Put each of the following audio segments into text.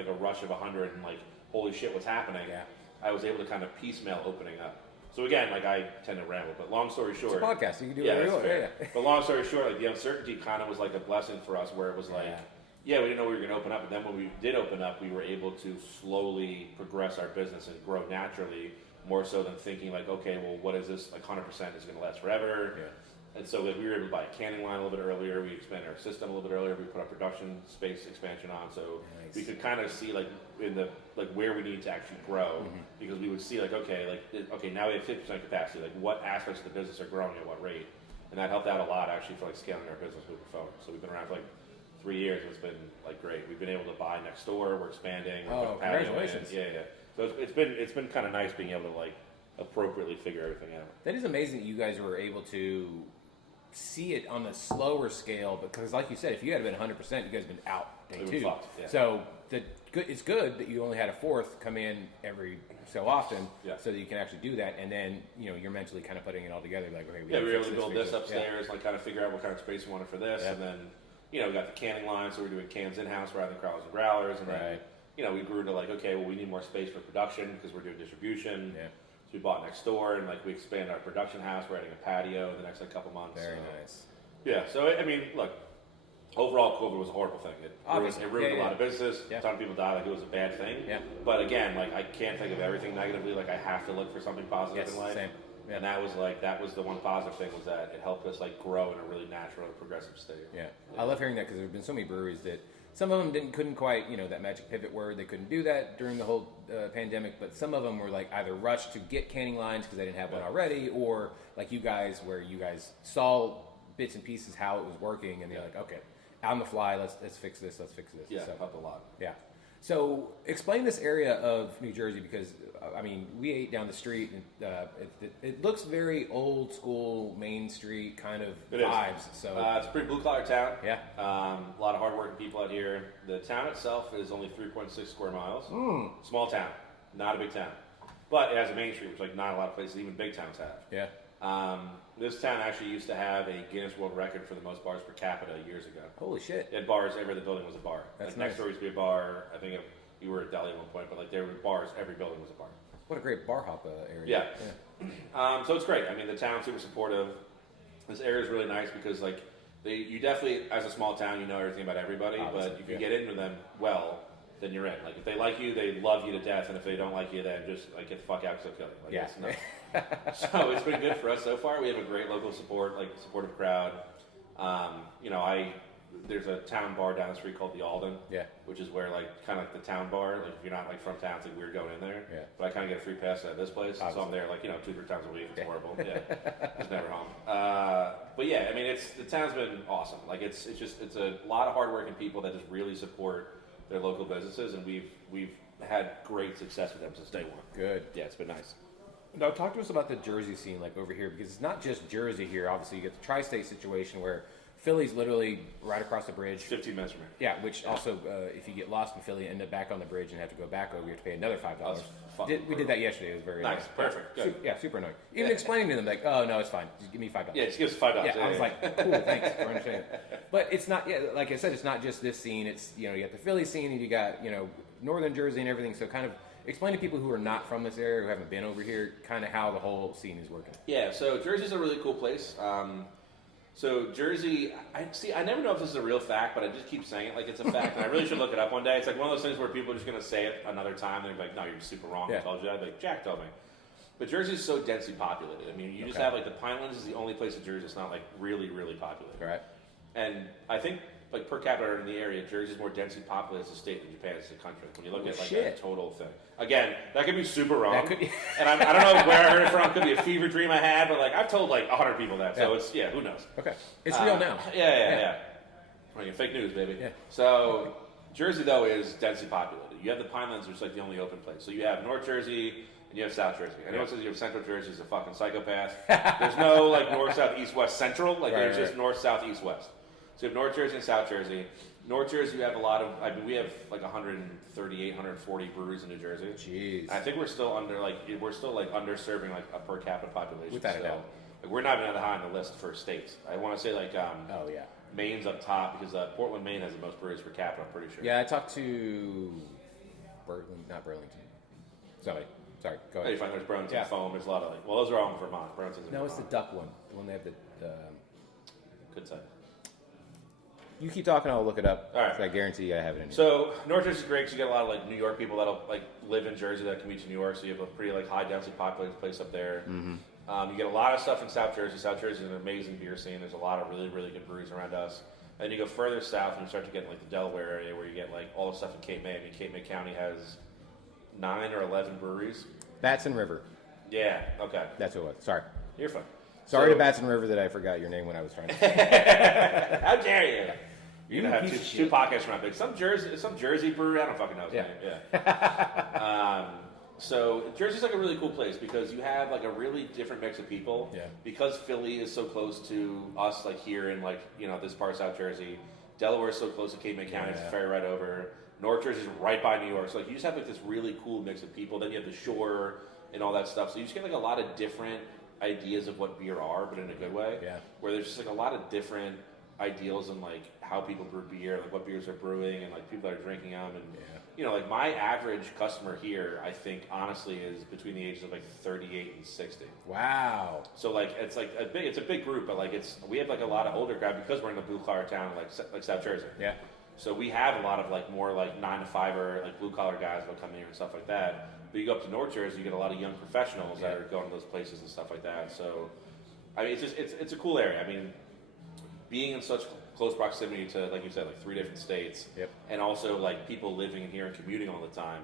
like a rush of 100 and like, holy shit, what's happening? Yeah. I was able to kind of piecemeal opening up. So again, like I tend to ramble, but long story short, It's a podcast. You can do yeah, whatever you that's want. fair. Yeah. But long story short, like the uncertainty kind of was like a blessing for us, where it was like, we didn't know we were going to open up, but then when we did open up, we were able to slowly progress our business and grow naturally, more so than thinking like, okay, well, what is this? Like 100% is going to last forever. Yeah. And so like, we were able to buy a canning line a little bit earlier. We expanded our system a little bit earlier. We put our production space expansion on, so we could kind of see like in the like where we need to actually grow, because we would see like okay now we have 50% capacity. Like what aspects of the business are growing at what rate, and that helped out a lot actually for like scaling our business moving forward. So we've been around for like 3 years. And it's been like great. We've been able to buy next door. We're expanding. Oh, congratulations! Yeah. So it's been kind of nice being able to like appropriately figure everything out. That is amazing that you guys were able to see it on a slower scale, because like you said, if you had been 100%, you guys have been out day two. Fucked, yeah. So it's good that you only had a fourth come in every so often, so that you can actually do that, and then you're mentally kind of putting it all together. Like, okay, we were able to build this upstairs, like kind of figure out what kind of space we wanted for this, and then we got the canning line, so we're doing cans in house rather than crowlers and growlers, and then we grew to like, okay, well, we need more space for production because we're doing distribution. Yeah. So we bought next door, and like we expanded our production house. We're adding a patio in the next like couple months. Very nice. Yeah. So I mean, look, overall, COVID was a horrible thing. It ruined a lot of business. A ton of people died. Like it was a bad thing. Yeah. But again, like I can't think of everything negatively. Like I have to look for something positive in life. Same. Yeah. And that was the one positive thing, was that it helped us like grow in a really natural, progressive state. Yeah. I love hearing that, because there have been so many breweries that some of them couldn't quite, that magic pivot word. They couldn't do that during the whole pandemic, but some of them were like either rushed to get canning lines because they didn't have one already, or like you guys, where you guys saw bits and pieces how it was working, and they're like, okay, on the fly, let's fix this. Yeah, so, it helped a lot. Yeah. So explain this area of New Jersey, because I mean, we ate down the street, and it looks very old school Main Street kind of vibes. So it's a pretty blue collar town. Yeah. A lot of hardworking people out here. The town itself is only 3.6 square miles. Small town, not a big town, but it has a main street, which like not a lot of places, even big towns have. Yeah. This town actually used to have a Guinness World Record for the most bars per capita years ago. Holy shit! It had bars. Every other building was a bar. That's like nice. Next door used to be a bar. I think you were a deli at one point, but like there were bars. Every building was a bar. What a great bar hop area. Yeah. So it's great. I mean, the town's super supportive. This area is really nice because like you definitely, as a small town, you know everything about everybody. Obviously, but if you get into them well, then you're in. Like if they like you, they love you to death, and if they don't like you, then just like get the fuck out because they'll kill you. Like, so it's been good for us so far. We have a great local supportive crowd. There's a town bar down the street called the Alden, which is where like kind of like the town bar. Like if you're not like from town, it's like weird going in there. Yeah. But I kind of get a free pass at this place, so I'm there like 2-3 times a week. It's horrible. Yeah, it's never home. But yeah, I mean the town's been awesome. Like it's a lot of hardworking people that just really support their local businesses, and we've had great success with them since day one. Good. Yeah, it's been nice. Now, talk to us about the Jersey scene, like over here, because it's not just Jersey here. Obviously, you get the tri-state situation where Philly's literally right across the bridge. 15 minutes from here. Yeah, which also, if you get lost in Philly and end up back on the bridge and have to go back over, you have to pay another $5. We did that yesterday. It was very nice. Perfect. Good. Super annoying. Even explaining to them, like, oh, no, it's fine. Just give me $5. Yeah, just give us $5. Yeah, I was like, cool, thanks for understanding. But it's not, like I said, it's not just this scene. It's, you got the Philly scene, and you got, Northern Jersey and everything. So kind of explain to people who are not from this area, who haven't been over here, kind of how the whole scene is working. Yeah, so Jersey's a really cool place. So Jersey, I never know if this is a real fact, but I just keep saying it like it's a fact, and I really should look it up one day. It's like one of those things where people are just going to say it another time, and they're like, no, you're super wrong, I told you. I'd be like, Jack told me. But Jersey's so densely populated. I mean, you just have like the Pinelands is the only place in Jersey that's not like really, really populated. Right. And I think like per capita in the area, Jersey's more densely populated as a state than Japan as a country. When you look at like the total thing. Again, that could be super wrong. That could be. And I don't know where I heard it from. It could be a fever dream I had, but like I've told like 100 people that. So it's who knows? Okay. It's real now. Yeah. Like, fake news, baby. Yeah. So Jersey though is densely populated. You have the Pinelands, which is like the only open place. So you have North Jersey and you have South Jersey. Anyone says you have Central Jersey is a fucking psychopath. There's no like North, South, East, West, Central. Like there's just North, South, East, West. So you have North Jersey and South Jersey. North Jersey, you have a lot of. we have like 138, 140 breweries in New Jersey. Jeez. I think we're still underserving like a per capita population. Without a doubt. Like, we're not even that high on the list for states. I want to say like Maine's up top because Portland, Maine has the most breweries per capita. I'm pretty sure. Yeah, I talked to not Burlington. Sorry, go Oh, ahead. you find there's Burlington foam. There's a lot of like. Well, those are all in Vermont. Burlington's in No, Vermont. it's the duck one. The one they have the. Could say. You keep talking, I'll look it up. All right. So I guarantee I have it in here. So North Jersey's great because you get a lot of like New York people that'll like live in Jersey that commute to New York. So you have a pretty like high density populated place up there. You get a lot of stuff in South Jersey. South Jersey is an amazing beer scene. There's a lot of really really good breweries around us. And you go further south and you start to get like the Delaware area where you get like all the stuff in Cape May. I mean, Cape May County has 9 or 11 breweries. Batson River. Yeah. Okay. That's what it was. Sorry. You're fine. Sorry So- to Batson River that I forgot your name when I was trying to. How dare you? You're gonna have piece of two shit. podcasts around big. Some Jersey brewery. I don't fucking know. His Yeah. name. Yeah. So Jersey's like a really cool place because you have like a really different mix of people. Yeah. Because Philly is so close to us, like here in like this part of South Jersey. Delaware is so close to Cape May County. It's a ferry right over. North Jersey's right by New York. So like you just have like this really cool mix of people. Then you have the shore and all that stuff. So you just get like a lot of different ideas of what beer are, but in a good way. Yeah. Where there's just like a lot of different ideals and like how people brew beer, like what beers they're brewing, and like people that are drinking them, and like my average customer here, I think honestly is between the ages of like 38 and 60. Wow. So like it's like it's a big group, but like we have like a lot of older crowd because we're in a blue collar town like South Jersey. Yeah. So we have a lot of like more like 9 to 5 or like blue collar guys that come here and stuff like that. But you go up to North Jersey, you get a lot of young professionals that are going to those places and stuff like that. So I mean, it's a cool area. I mean, being in such close proximity to, like you said, like 3 different states, and also like people living here and commuting all the time.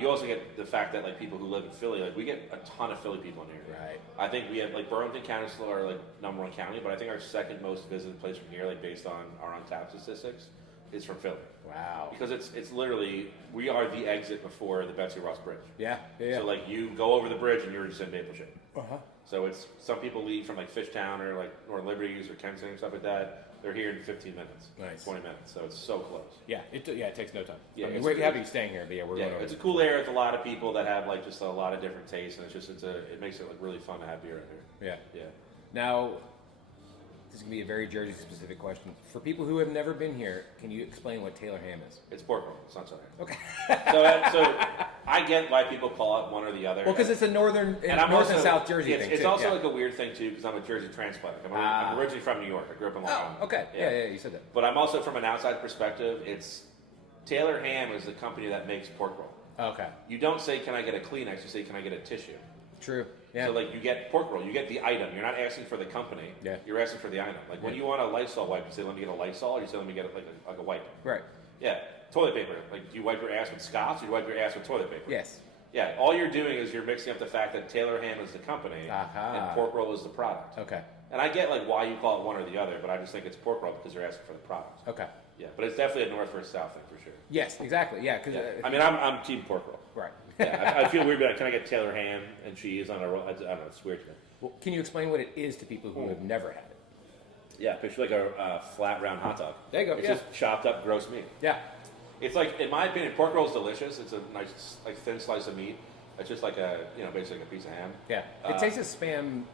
You also get the fact that like people who live in Philly, like we get a ton of Philly people in here. Right. I think we have like Burlington County still are like number 1 county, but I think our second most visited place from here, like based on our untapped statistics, is from Philly. Wow. Because it's literally, we are the exit before the Betsy Ross Bridge. Yeah. So like you go over the bridge and you're just in Maple Shade. Uh-huh. So it's, some people leave from like Fishtown or like Northern Liberties or Kensington and stuff like that. They're here in 15 minutes, Nice. 20 minutes. So it's so close. Yeah. It takes no time. Yeah, I mean, it's we're good. happy staying here, but yeah, we're Yeah, going over. it's a cool area with a lot of people that have like just a lot of different tastes, and it makes it like really fun to have beer out here. Yeah. Yeah. Now, this is going to be a very Jersey specific question. For people who have never been here, can you explain what Taylor ham is? It's pork roll. It's not Southern. Okay. So I get why people call it one or the other. Well, because it's a north and south Jersey thing. It's too. also Yeah. like a weird thing too, because I'm a Jersey transplant. I'm originally from New York. I grew up in Long Island. Oh, okay. Yeah, you said that. But I'm also from an outside perspective. It's Taylor Ham is the company that makes pork roll. Okay. You don't say, "Can I get a Kleenex?" You say, "Can I get a tissue?" True. Yeah. So like you get pork roll, you get the item. You're not asking for the company. Yeah. You're asking for the item. Like when you want a Lysol wipe, you say, "Let me get a Lysol," or you say, "Let me get like a wipe." Right. Yeah. Toilet paper. Like do you wipe your ass with Scotch, or do you wipe your ass with toilet paper? Yes. Yeah. All you're doing is you're mixing up the fact that Taylor Ham is the company and pork roll is the product. Okay. And I get like why you call it one or the other, but I just think it's pork roll because you're asking for the product. Okay. Yeah, but it's definitely a north versus south thing for sure. Yes, exactly. Yeah, because I mean, I'm team pork roll. right. Yeah, I feel weird about it. Can I get Taylor ham and cheese on a roll? I don't know. It's weird to me. Well, can you explain what it is to people who have never had it? Yeah, picture like a flat round hot dog. There you go. It's Yeah. just chopped up gross meat. Yeah. It's like, in my opinion, pork roll is delicious. It's a nice, like thin slice of meat. It's just like basically a piece of ham. Yeah. It tastes spam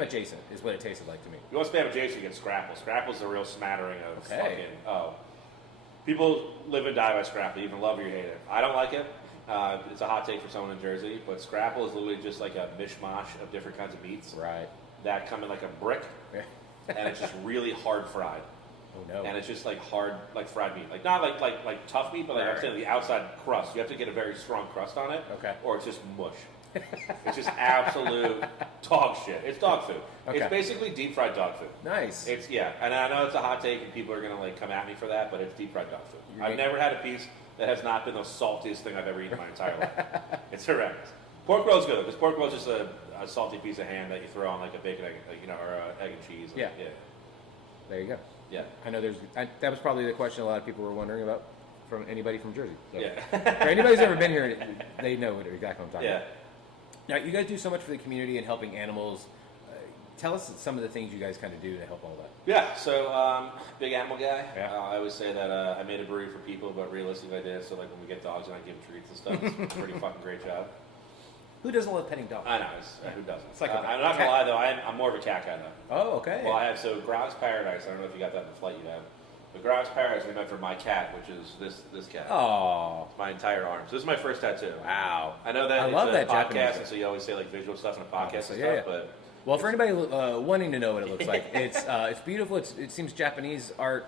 adjacent is what it tasted like to me. If you want spam adjacent, you get Scrapple. Scrapple's a real smattering of Okay. People live and die by Scrapple. You even love it or you hate it. I don't like it. It's a hot take for someone in Jersey, but Scrapple is literally just like a mishmash of different kinds of meats Right. that come in like a brick, Yeah. and it's just really hard fried. Oh no. And it's just like hard, like fried meat, like not like tough meat, but like I'm saying the outside crust. You have to get a very strong crust on it, Okay. or it's just mush. It's just absolute dog shit. It's dog food. Okay. It's basically deep fried dog food. Nice. It's and I know it's a hot take, and people are gonna like come at me for that, but it's deep fried dog food. You're I've making- never had a piece that has not been the saltiest thing I've ever eaten in my entire life. It's horrendous. Pork roll's good because pork roll's just a salty piece of ham that you throw on like a bacon, egg, or egg and cheese. Yeah. There you go. Yeah. I know that was probably the question a lot of people were wondering about from anybody from Jersey. So, Yeah. for anybody who's ever been here, they know exactly what I'm talking Yeah. about. Now, you guys do so much for the community and helping animals. Tell us some of the things you guys kind of do to help all that. Yeah, so big animal guy. Yeah. I always say that I made a brewery for people, but realistically I did. So like when we get dogs and I give them treats and stuff, it's a pretty fucking great job. Who doesn't love petting dogs? I know, who doesn't? It's like I'm not gonna lie though, I'm more of a cat guy though. Oh, okay. Well, I have Grog's Paradise. I don't know if you got that in the flight you have, The garage Paris we meant for my cat, which is this cat. Oh, My entire arm. So this is my first tattoo. wow! I know that I it's love a that podcast, Japanese. and so you always say like visual stuff in a podcast so and yeah, stuff, yeah. but Well, for anybody wanting to know what it looks like, it's beautiful. It seems Japanese art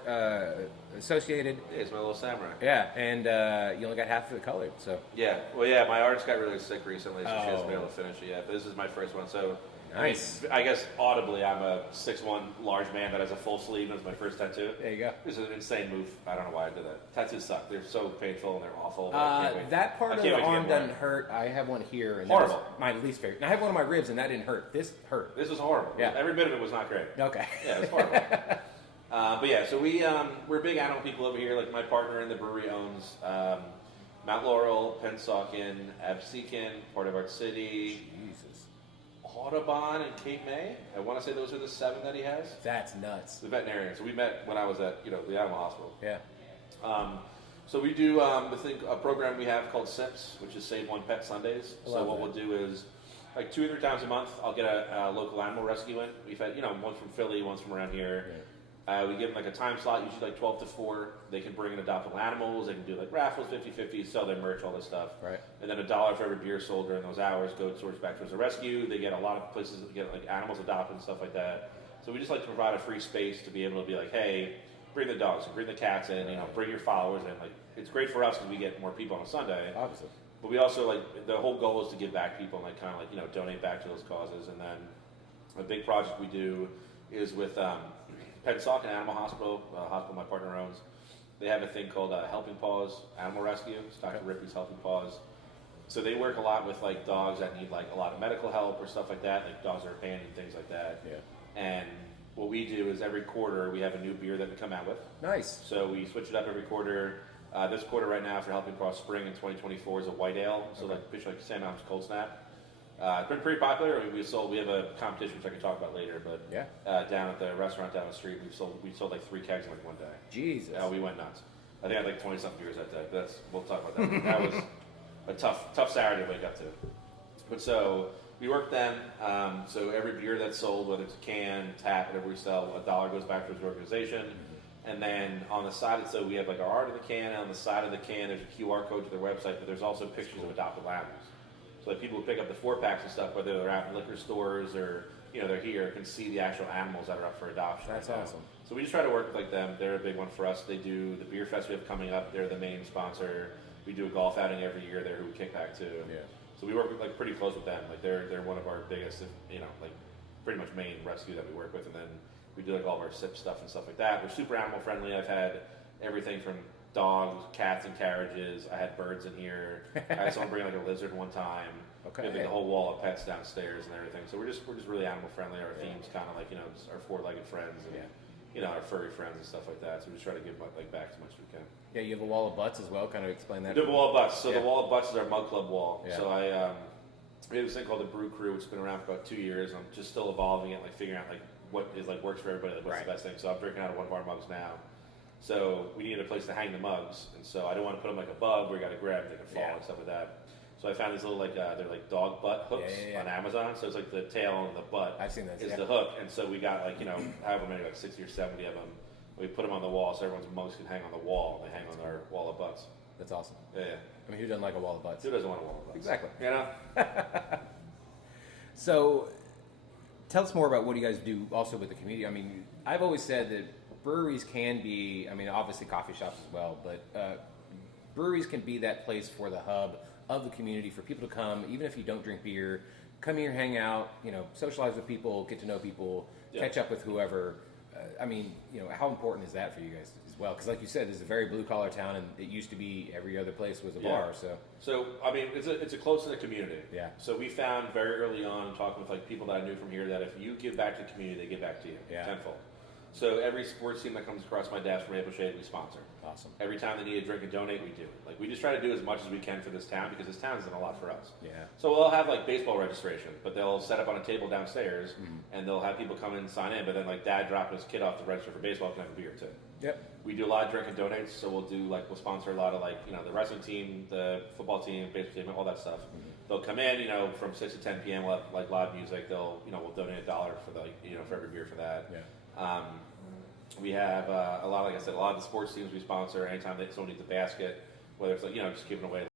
associated. yeah, it's my little samurai. Yeah, and you only got half of it colored, so Yeah, well, yeah, my artist got really sick recently, so she hasn't been Oh. able to finish it yet. But this is my first one, so Nice. I guess audibly, I'm a 6'1" large man that has a full sleeve, and it's my first tattoo. there you go. This is an insane move. I don't know why I did that. Tattoos suck. They're so painful and they're awful. but I can't wait. That part I of can't the wait to get arm more. doesn't hurt. I have one here, and Horrible. that's my least favorite. And I have one on my ribs, and that didn't hurt. This hurt. This was horrible. Yeah. Every bit of it was not great. Okay. Yeah, it's horrible. But yeah, so we're big animal people over here. Like my partner in the brewery owns Mount Laurel, Pennsauken, Absecon, Port of Art City, Jesus, Audubon, and Cape May. I want to say those are the 7 that he has. that's nuts. The veterinarian. So we met when I was at the animal hospital. Yeah. So we do a program we have called SIPs, which is Save One Pet Sundays. I So love what that. we'll do is like 2 or 3 times a month, I'll get a local animal rescue in. We've had one from Philly, one's from around here. We give them like a time slot, usually like 12 to 4. They can bring in adoptable animals. They can do like raffles, 50-50, sell their merch, all this stuff. Right. And then $1 for every beer sold during those hours goes towards back towards the rescue. They get a lot of places that get like animals adopted and stuff like that. So we just like to provide a free space to be able to be like, hey, bring the dogs, bring the cats in, bring your followers in. Like it's great for us because we get more people on a Sunday. Obviously. But we also like the whole goal is to give back people and like kind of like donate back to those causes. And then a big project we do is with Pennsauken Animal Hospital, hospital my partner owns. They have a thing called Helping Paws Animal Rescue. It's Dr. Ripley's Helping Paws. So they work a lot with like dogs that need like a lot of medical help or stuff like that, like dogs that are abandoned, things like that. Yeah. And what we do is every quarter we have a new beer that we come out with. Nice. So we switch it up every quarter. This quarter right now for Helping Paws Spring in 2024 is a white ale. So like fish like Sam Adams Cold Snap. It's been pretty popular. I mean, we have a competition which I can talk about later, but Yeah. down at the restaurant down the street, we sold like 3 kegs in like one day. Jesus. We went nuts. I think I had like 20 something beers that day. We'll talk about that. That was a tough Saturday to wake up to. But so we work them. So every beer that's sold, whether it's a can, tap, whatever we sell, $1 goes back to the organization. And then on the side, so we have like our art of the can, and on the side of the can, there's a QR code to their website, but there's also pictures of adoptable animals. So like people who pick up the 4-packs and stuff, whether they're out in liquor stores or they're here, can see the actual animals that are up for adoption. That's right now. awesome. So we just try to work with like them. They're a big one for us. They do the beer fest we have coming up. They're the main sponsor. We do a golf outing every year there who we kick back to. Yeah. So we work with, like pretty close with them. Like they're one of our biggest, like pretty much main rescue that we work with. And then we do like all of our SIP stuff and stuff like that. We're super animal friendly. I've had everything from dogs, cats in carriages. I had birds in here. I had someone bring like a lizard one time. Okay. We have like, the whole wall of pets downstairs and everything. So we're just really animal friendly. Our theme's kind of like just our 4-legged friends and our furry friends and stuff like that. So we just try to give like back as much as we can. Yeah, you have a wall of butts as well. Kind of explain that. We have a wall of butts. So Yeah. the wall of butts is our mug club wall. Yeah. So we have this thing called the Brew Crew, which has been around for about 2 years. I'm just still evolving it, like figuring out like what is like works for everybody, like what's the best thing. So I'm drinking out of one of our mugs now. So we needed a place to hang the mugs, and so I didn't want to put them like above where you got to grab them, they can fall and stuff like that. So I found these little they're like dog butt hooks on Amazon. So it's like the tail and the butt I've seen those. is the hook, and so we got like however many, like 60 or 70 of them. We put them on the wall so everyone's mugs can hang on the wall. They hang on our wall of butts. That's awesome. Yeah. I mean, who doesn't like a wall of butts? Who doesn't want a wall of butts? Exactly. You know. So, tell us more about what you guys do also with the community. I mean, I've always said that breweries can be, I mean, obviously coffee shops as well, but breweries can be that place for the hub of the community for people to come, even if you don't drink beer, come here, hang out, socialize with people, get to know people, catch up with whoever. I mean, how important is that for you guys as well? Because like you said, this is a very blue-collar town, and it used to be every other place was a bar, So, I mean, it's a close-knit community. Yeah. So we found very early on, talking with like people that I knew from here, that if you give back to the community, they give back to you tenfold. So every sports team that comes across my desk from Maple Shade, we sponsor. Awesome. Every time they need a drink and donate, we do. Like we just try to do as much as we can for this town because this town has done a lot for us. Yeah. So we'll have like baseball registration, but they'll set up on a table downstairs and they'll have people come in and sign in. But then like dad dropping his kid off to register for baseball can have a beer too. Yep. We do a lot of drink and donates, so we'll sponsor a lot of the wrestling team, the football team, baseball team, all that stuff. They'll come in, from 6 to 10 p.m. We'll have live music. They'll, we'll donate $1 for for every beer for that. Yeah. We have a lot, like I said, a lot of the sports teams we sponsor. Anytime that someone needs a basket, whether it's like just giving away